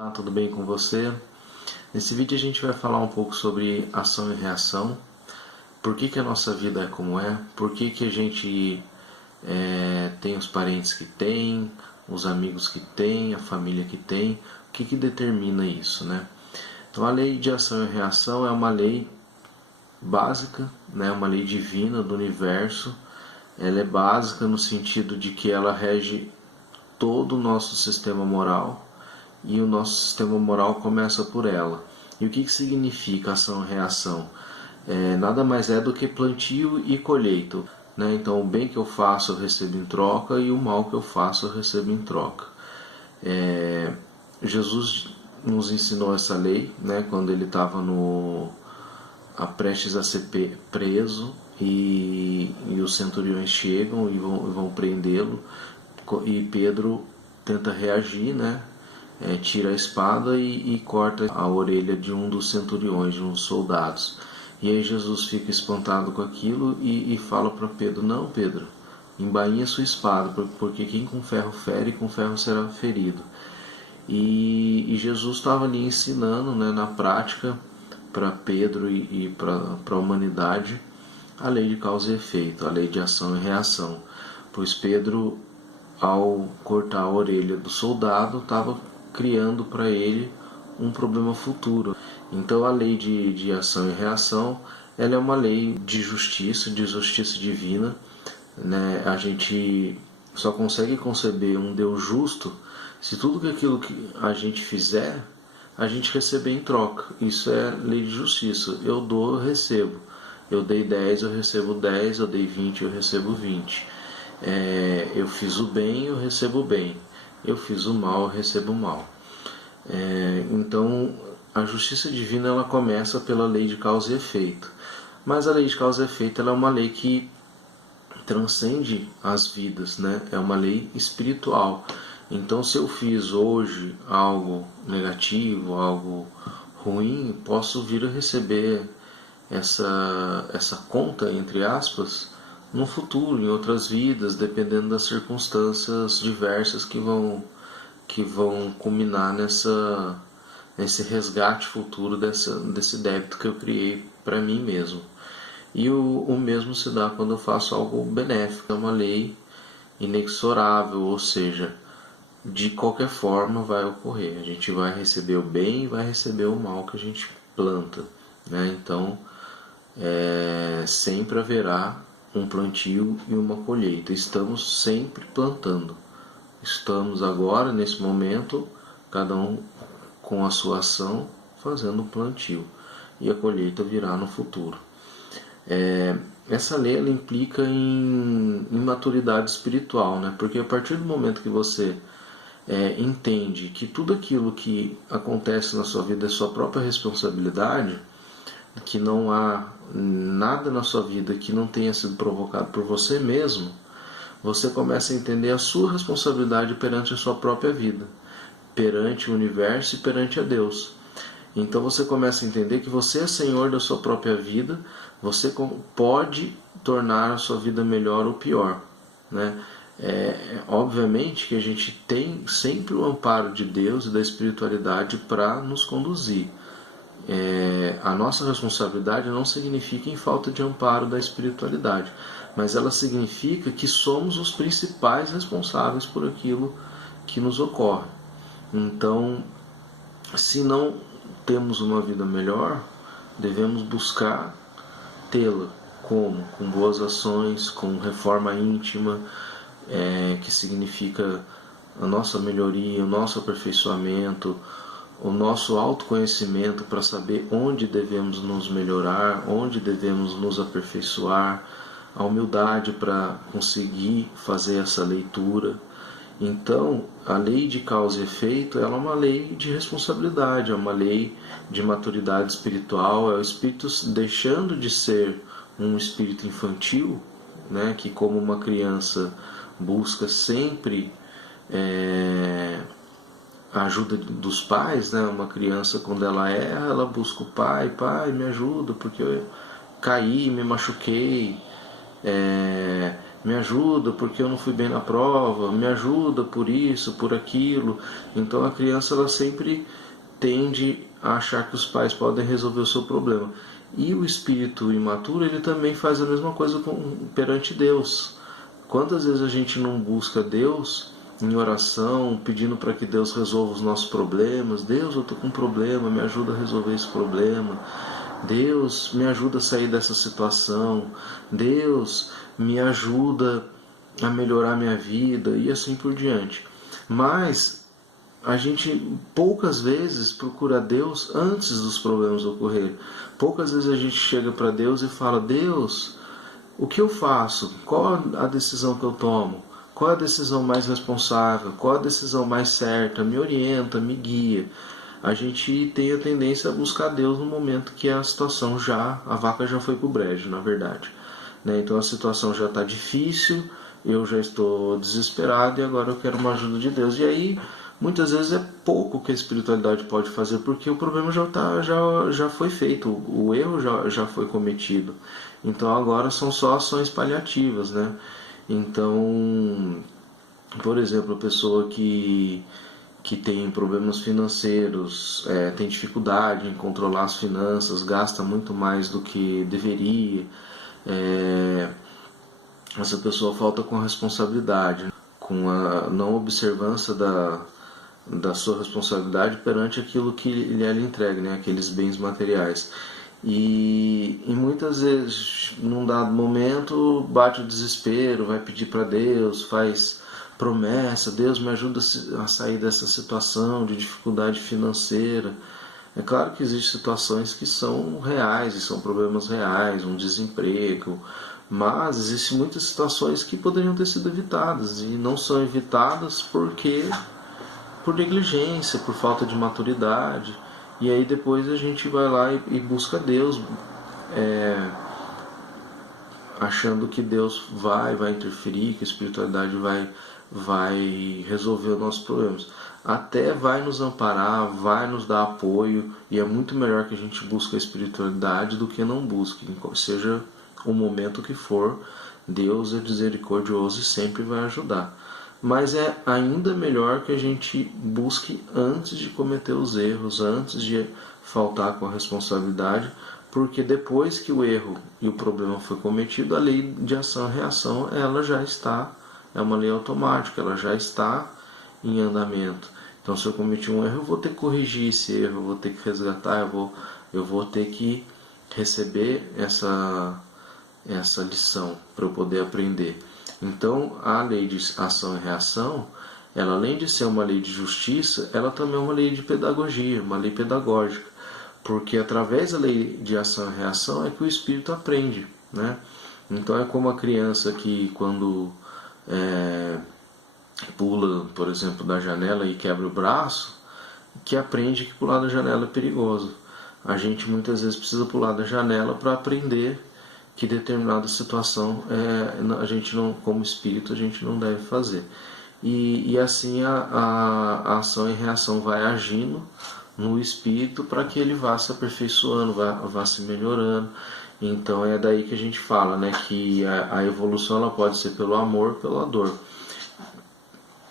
Olá, tudo bem com você? Nesse vídeo a gente vai falar um pouco sobre ação e reação. Por que a nossa vida é como é? Por que a gente tem os parentes que tem, os amigos que tem, a família que tem? O que determina isso, né? Então a lei de ação e reação é uma lei básica, né? Uma lei divina do universo. Ela é básica no sentido de que ela rege todo o nosso sistema moral, e o nosso sistema moral começa por ela. E o que significa ação e reação? Nada mais é do que plantio e colheita, né? Então o bem que eu faço eu recebo em troca, e o mal que eu faço eu recebo em troca. Jesus nos ensinou essa lei, né? Quando ele estava prestes a ser preso, e os centuriões chegam e vão prendê-lo, e Pedro tenta reagir, né? Tira a espada e corta a orelha de um dos centuriões, de um dos soldados. E aí Jesus fica espantado com aquilo e fala para Pedro: não, Pedro, embainha sua espada, porque quem com ferro fere, com ferro será ferido. E Jesus estava ali ensinando, né, na prática, para Pedro e para a humanidade, a lei de causa e efeito, a lei de ação e reação. Pois Pedro, ao cortar a orelha do soldado, estava criando para ele um problema futuro. Então a lei de ação e reação, ela é uma lei de justiça divina, né? A gente só consegue conceber um Deus justo se tudo aquilo que a gente fizer, a gente receber em troca. Isso é lei de justiça. Eu dou, eu recebo. Eu dei 10, eu recebo 10. Eu dei 20, eu recebo 20. Eu fiz o bem, eu recebo o bem. Eu fiz o mal, eu recebo o mal. Então a justiça divina, ela começa pela lei de causa e efeito. Mas a lei de causa e efeito, ela é uma lei que transcende as vidas, né? É uma lei espiritual. Então, se eu fiz hoje algo negativo, algo ruim, posso vir a receber essa conta, entre aspas, no futuro, em outras vidas, dependendo das circunstâncias diversas que vão culminar nesse resgate futuro desse débito que eu criei para mim mesmo. E o mesmo se dá quando eu faço algo benéfico. É uma lei inexorável, ou seja, de qualquer forma vai ocorrer. A gente vai receber o bem e vai receber o mal que a gente planta, né? Então, sempre haverá um plantio e uma colheita. Estamos sempre plantando. Estamos agora, nesse momento, cada um com a sua ação, fazendo o plantio. E a colheita virá no futuro. Essa lei, ela implica em maturidade espiritual, né? Porque a partir do momento que você entende que tudo aquilo que acontece na sua vida é sua própria responsabilidade, que não há nada na sua vida que não tenha sido provocado por você mesmo, você começa a entender a sua responsabilidade perante a sua própria vida, perante o universo e perante a Deus. Então você começa a entender que você é senhor da sua própria vida, você pode tornar a sua vida melhor ou pior, né? Obviamente que a gente tem sempre o amparo de Deus e da espiritualidade para nos conduzir. A nossa responsabilidade não significa em falta de amparo da espiritualidade, mas ela significa que somos os principais responsáveis por aquilo que nos ocorre. Então, se não temos uma vida melhor, devemos buscar tê-la. Como? Com boas ações, com reforma íntima, que significa a nossa melhoria, o nosso aperfeiçoamento, o nosso autoconhecimento para saber onde devemos nos melhorar, onde devemos nos aperfeiçoar, a humildade para conseguir fazer essa leitura. Então, a lei de causa e efeito, ela é uma lei de responsabilidade, é uma lei de maturidade espiritual, é o espírito deixando de ser um espírito infantil, né, que como uma criança busca sempre a ajuda dos pais, né? Uma criança, quando ela erra, ela busca o pai: pai, me ajuda, porque eu caí, me machuquei. me ajuda porque eu não fui bem na prova, me ajuda por isso, por aquilo. Então a criança ela sempre tende a achar que os pais podem resolver o seu problema. E o espírito imaturo ele também faz a mesma coisa perante Deus. Quantas vezes a gente não busca Deus em oração, pedindo para que Deus resolva os nossos problemas? Deus, eu estou com um problema, me ajuda a resolver esse problema. Deus, me ajuda a sair dessa situação. Deus, me ajuda a melhorar minha vida e assim por diante. Mas a gente poucas vezes procura Deus antes dos problemas ocorrerem. Poucas vezes a gente chega para Deus e fala: Deus, o que eu faço? Qual a decisão que eu tomo? Qual a decisão mais responsável? Qual a decisão mais certa? Me orienta, me guia. A gente tem a tendência a buscar Deus no momento que a situação a vaca já foi pro brejo, na verdade. Então a situação já está difícil, eu já estou desesperado e agora eu quero uma ajuda de Deus. E aí, muitas vezes é pouco que a espiritualidade pode fazer, porque o problema já foi feito, o erro já foi cometido. Então agora são só ações paliativas, né? Então, por exemplo, a pessoa que tem problemas financeiros, tem dificuldade em controlar as finanças, gasta muito mais do que deveria, essa pessoa falta com a responsabilidade, com a não observância da sua responsabilidade perante aquilo que lhe é entregue, né? Aqueles bens materiais. E muitas vezes, num dado momento, bate o desespero, vai pedir para Deus, faz promessa: Deus, me ajuda a sair dessa situação de dificuldade financeira. É claro que existem situações que são reais e são problemas reais, um desemprego, mas existem muitas situações que poderiam ter sido evitadas e não são evitadas por negligência, por falta de maturidade. E aí depois a gente vai lá e busca Deus, achando que Deus vai interferir, que a espiritualidade vai resolver os nossos problemas. Até vai nos amparar, vai nos dar apoio, e é muito melhor que a gente busque a espiritualidade do que não busque, seja o momento que for. Deus é misericordioso e sempre vai ajudar. Mas é ainda melhor que a gente busque antes de cometer os erros, antes de faltar com a responsabilidade, porque depois que o erro e o problema foi cometido, a lei de ação e reação ela já está, é uma lei automática, ela já está em andamento. Então, se eu cometi um erro, eu vou ter que corrigir esse erro, eu vou ter que resgatar, eu vou ter que receber essa lição para eu poder aprender. Então, a lei de ação e reação, ela além de ser uma lei de justiça, ela também é uma lei de pedagogia, uma lei pedagógica, porque através da lei de ação e reação é que o espírito aprende, né? Então é como a criança que quando pula, por exemplo, da janela e quebra o braço, que aprende que pular da janela é perigoso. A gente muitas vezes precisa pular da janela para aprender que determinada situação a gente não, como espírito, a gente não deve fazer. E assim a ação e reação vai agindo no espírito para que ele vá se aperfeiçoando, vá se melhorando. Então é daí que a gente fala, né, que a evolução ela pode ser pelo amor, pela dor.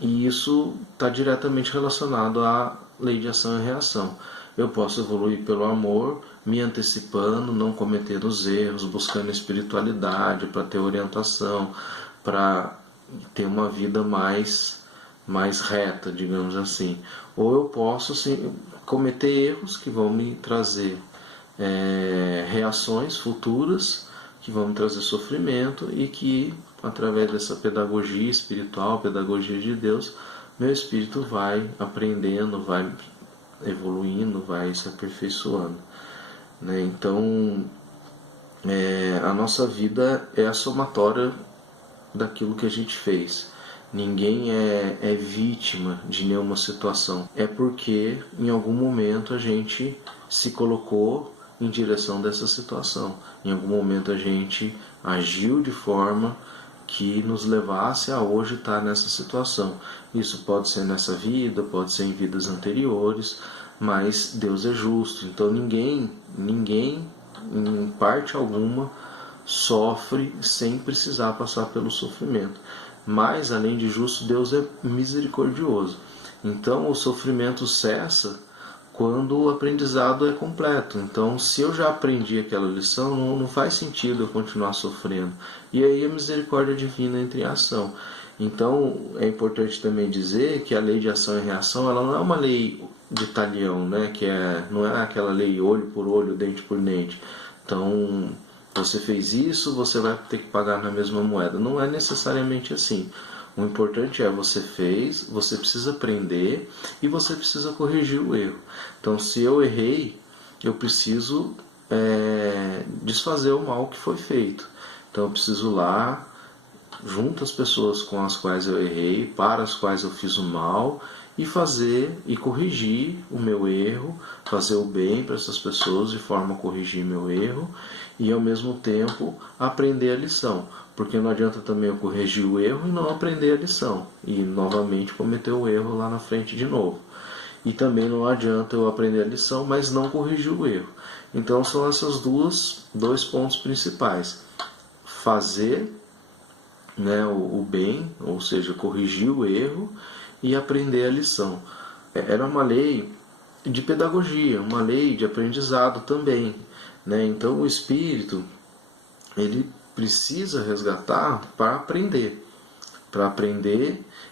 E isso está diretamente relacionado à lei de ação e reação. Eu posso evoluir pelo amor, me antecipando, não cometendo os erros, buscando espiritualidade para ter orientação, para ter uma vida mais reta, digamos assim. Ou eu posso cometer erros que vão me trazer reações futuras, que vão me trazer sofrimento e que, através dessa pedagogia espiritual, pedagogia de Deus, meu espírito vai aprendendo, vai evoluindo, vai se aperfeiçoando, né? Então a nossa vida é a somatória daquilo que a gente fez. Ninguém é vítima de nenhuma situação. É porque em algum momento a gente se colocou em direção dessa situação. Em algum momento a gente agiu de forma que nos levasse a hoje estar nessa situação. Isso pode ser nessa vida, pode ser em vidas anteriores, mas Deus é justo. Então ninguém em parte alguma, sofre sem precisar passar pelo sofrimento. Mas, além de justo, Deus é misericordioso. Então, o sofrimento cessa quando o aprendizado é completo. Então, se eu já aprendi aquela lição, não faz sentido eu continuar sofrendo. E aí a misericórdia divina entra em ação. Então, é importante também dizer que a lei de ação e reação, ela não é uma lei de talião, né? Não é aquela lei olho por olho, dente por dente. Então, você fez isso, você vai ter que pagar na mesma moeda. Não é necessariamente assim. O importante é, você fez, você precisa aprender e você precisa corrigir o erro. Então, se eu errei, eu preciso desfazer o mal que foi feito. Então, eu preciso lá, junto às pessoas com as quais eu errei, para as quais eu fiz o mal, e fazer e corrigir o meu erro, fazer o bem para essas pessoas de forma a corrigir meu erro e ao mesmo tempo aprender a lição, porque não adianta também eu corrigir o erro e não aprender a lição e novamente cometer o erro lá na frente de novo. E também não adianta eu aprender a lição, mas não corrigir o erro. Então são esses dois pontos principais: fazer, né, o bem, ou seja, corrigir o erro, e aprender a lição. Era uma lei de pedagogia, uma lei de aprendizado também, né? Então o espírito, ele precisa resgatar para aprender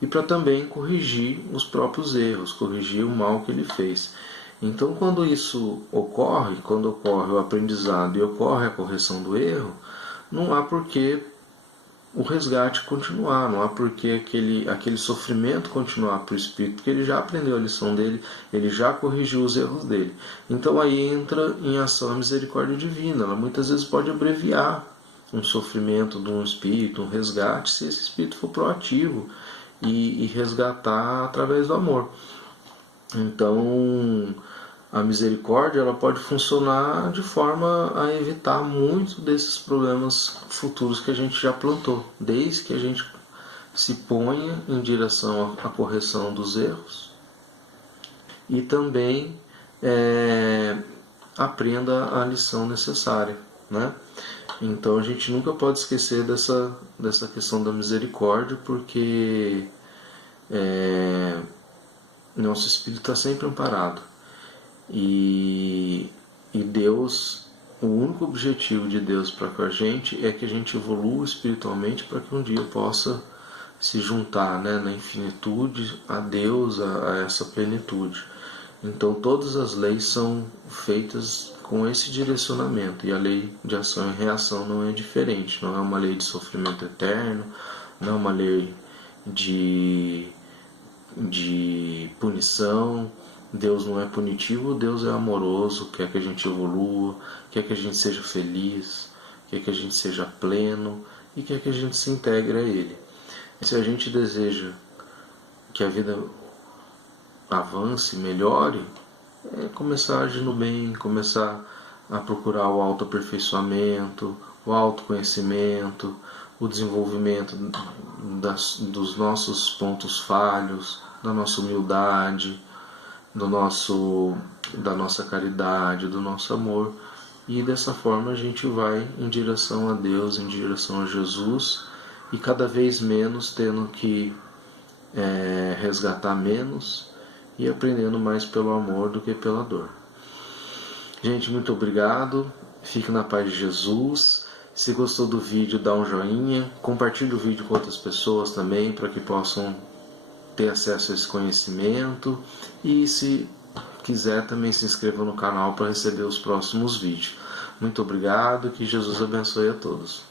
e para também corrigir os próprios erros, corrigir o mal que ele fez. Então, quando isso ocorre, quando ocorre o aprendizado e ocorre a correção do erro, não há por que o resgate continuar, não há por que aquele sofrimento continuar para o espírito, porque ele já aprendeu a lição dele, ele já corrigiu os erros dele. Então aí entra em ação a misericórdia divina. Ela muitas vezes pode abreviar um sofrimento de um espírito, um resgate, se esse espírito for proativo e resgatar através do amor. Então, a misericórdia, ela pode funcionar de forma a evitar muitos desses problemas futuros que a gente já plantou, desde que a gente se ponha em direção à correção dos erros e também aprenda a lição necessária, né? Então a gente nunca pode esquecer dessa questão da misericórdia, porque nosso espírito está sempre amparado. E Deus, o único objetivo de Deus para com a gente é que a gente evolua espiritualmente para que um dia possa se juntar, né, na infinitude a Deus, a essa plenitude. Então todas as leis são feitas com esse direcionamento, e a lei de ação e reação não é diferente. Não é uma lei de sofrimento eterno, não é uma lei de punição. Deus não é punitivo, Deus é amoroso, quer que a gente evolua, quer que a gente seja feliz, quer que a gente seja pleno e quer que a gente se integre a Ele. Se a gente deseja que a vida avance, melhore, é começar a agir no bem, começar a procurar o autoaperfeiçoamento, o autoconhecimento, o desenvolvimento dos nossos pontos falhos, da nossa humildade, da nossa caridade, do nosso amor, e dessa forma a gente vai em direção a Deus, em direção a Jesus, e cada vez menos tendo que resgatar menos e aprendendo mais pelo amor do que pela dor. Gente, muito obrigado, fique na paz de Jesus. Se gostou do vídeo, dá um joinha, compartilhe o vídeo com outras pessoas também, para que possam ter acesso a esse conhecimento, e se quiser também se inscreva no canal para receber os próximos vídeos. Muito obrigado, que Jesus abençoe a todos.